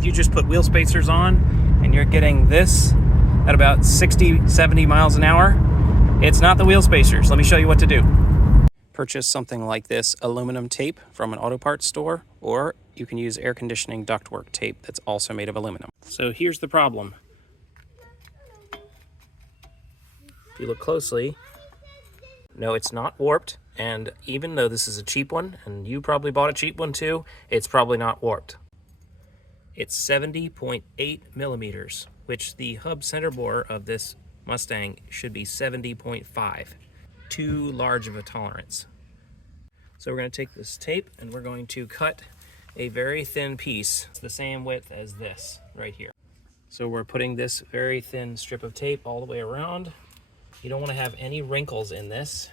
if you just put wheel spacers on and you're getting this at about 60, 70 miles an hour, it's not the wheel spacers. Let me show you what to do. Purchase something like this aluminum tape from an auto parts store, or you can use air conditioning ductwork tape that's also made of aluminum. So here's the problem. If you look closely, no, it's not warped, and even though this is a cheap one, and you probably bought a cheap one too, it's probably not warped. It's 70.8 millimeters, which the hub center bore of this Mustang should be 70.5. Too large of a tolerance. So we're going to take this tape and we're going to cut a very thin piece. It's the same width as this right here. So we're putting this very thin strip of tape all the way around. You don't want to have any wrinkles in this.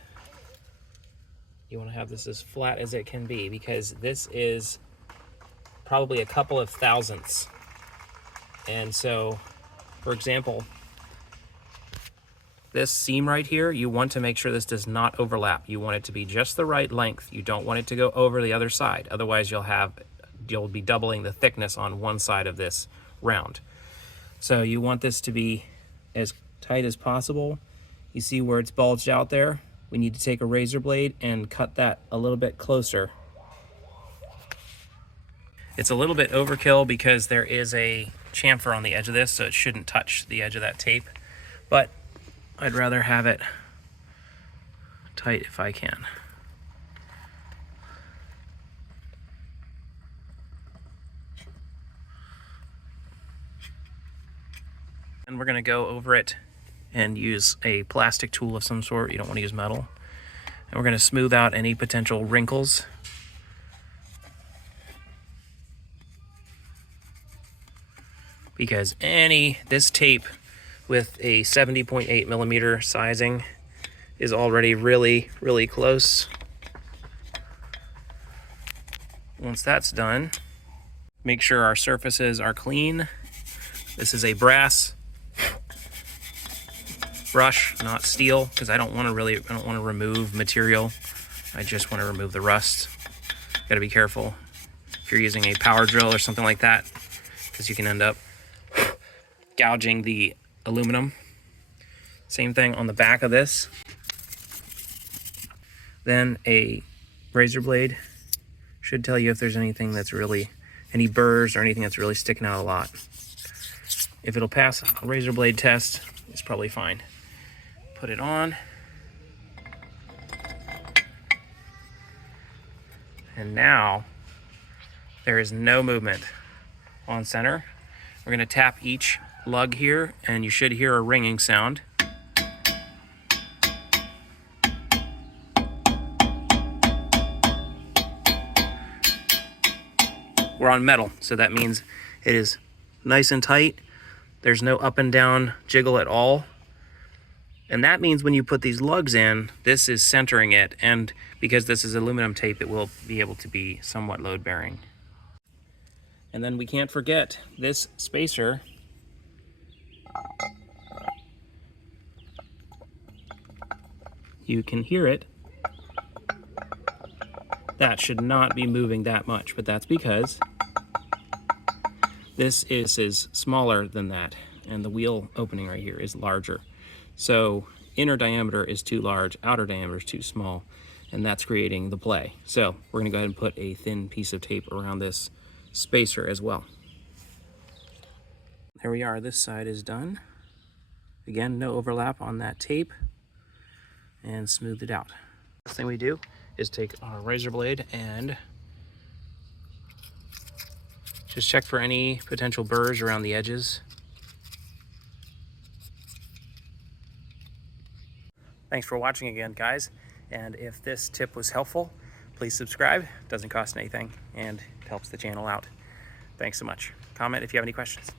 You want to have this as flat as it can be, because this is probably a couple of thousandths. And so, for example, this seam right here, you want to make sure this does not overlap. You want it to be just the right length. You don't want it to go over the other side. Otherwise, you'll be doubling the thickness on one side of this round. So you want this to be as tight as possible. You see where it's bulged out there? We need to take a razor blade and cut that a little bit closer. It's a little bit overkill because there is a chamfer on the edge of this, so it shouldn't touch the edge of that tape. But I'd rather have it tight if I can. And we're going to go over it and use a plastic tool of some sort. You don't want to use metal. And we're going to smooth out any potential wrinkles. Because this tape with a 70.8 millimeter sizing is already really, really close. Once that's done, make sure our surfaces are clean. This is a brass brush, not steel, because I don't want to remove material. I just want to remove the rust. Got to be careful if you're using a power drill or something like that, because you can end up gouging the aluminum. Same thing on the back of this. Then a razor blade should tell you if there's anything that's really, any burrs or anything that's really sticking out a lot. If it'll pass a razor blade test, it's probably fine. Put it on. And now there is no movement on center. We're going to tap each lug here, and you should hear a ringing sound. We're on metal, so that means it is nice and tight. There's no up and down jiggle at all. And that means when you put these lugs in, this is centering it, and because this is aluminum tape, it will be able to be somewhat load bearing. And then we can't forget this spacer. You can hear it. That should not be moving that much, but that's because this is smaller than that, and the wheel opening right here is larger. So inner diameter is too large, outer diameter is too small, and that's creating the play. So we're gonna go ahead and put a thin piece of tape around this spacer as well. There we are, this side is done. Again, no overlap on that tape, and smooth it out. First thing we do is take our razor blade and just check for any potential burrs around the edges. Thanks for watching again, guys. And if this tip was helpful, please subscribe. It doesn't cost anything and it helps the channel out. Thanks so much. Comment if you have any questions.